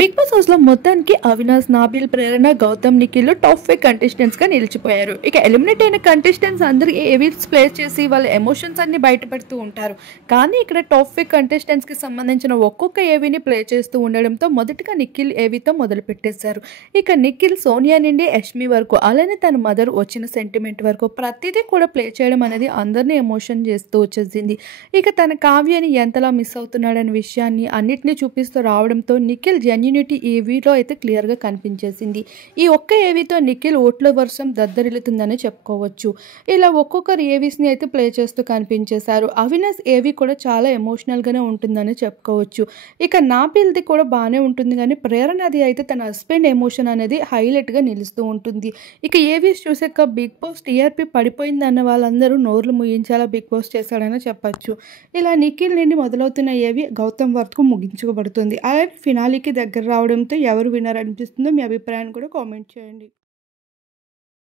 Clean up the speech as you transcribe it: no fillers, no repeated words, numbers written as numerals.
Big boss house లో మొత్తానికి అవినాష్, నాబిల్, ప్రేరణ, Gautam, Nikhil top 5 contestants గా నిలిచిపోయారు. ఇక ఎలిమినేట్ అయిన కంటెస్టెంట్స్ అందరూ ఏవీస్ ప్లే చేసి వాళ్ళ ఎమోషన్స్ అన్ని బయటపెడుతూ ఉంటారు. కానీ ఇక్కడ టాప్ 5 కంటెస్టెంట్స్ కి సంబంధించిన ఒక్కొక్క ఏవీని ప్లే చేస్తూ ఉండడంతో మొదటగా నిఖిల్ ఏవీతో మొదలు పెట్టేశారు. ఇక నిఖిల్ సోనియా నుండి యష్మి వరకు, అలానే తన మదర్ వచ్చిన సెంటిమెంట్ వరకు ప్రతిదీ కూడా ప్లే చేయడం అనేది అందరినీ ఎమోషన్ చేస్తూ వచ్చేసింది. ఇక తన కావ్యని ఎంతలా మిస్ అవుతున్నాడనే విషయాన్ని అన్నిటినీ చూపిస్తూ రావడంతో నిఖిల్ జెన్యూనిటీ ఏవీలో అయితే క్లియర్గా కనిపించేసింది. ఈ ఒక్క ఏవీతో నిఖిల్ ఓట్ల వర్షం దద్దరిల్లుతుందని చెప్పుకోవచ్చు. ఇలా ఒక్కొక్కరు ఏవీస్ని అయితే ప్లే చేస్తూ కనిపించేశారు. అవినాష్ ఏవీ కూడా చాలా ఎమోషనల్గానే ఉంటుందని చెప్పుకోవచ్చు. ఇక నాబిల్ది కూడా బాగానే ఉంటుంది, కానీ ప్రేరణది అయితే తన హస్బెండ్ ఎమోషన్ అనేది హైలైట్గా నిలుస్తూ ఉంటుంది. ఇక ఏవీస్ చూసాక బిగ్ బాస్ టీఆర్పీ పడిపోయిందన్న వాళ్ళందరూ నోర్లు ముయించేలా బిగ్ బాస్ చేశాడని చెప్పచ్చు. ఇలా నిఖిల్ నుండి మొదలవుతున్న ఏవీ గౌతమ్ వరకు ముగించుకోబడుతుంది. అలాగే ఫినాలీకి దగ్గర రావడంతో ఎవరు విన్నర్ అనిపిస్తుందో మీ అభిప్రాయాన్ని కూడా కామెంట్ చేయండి.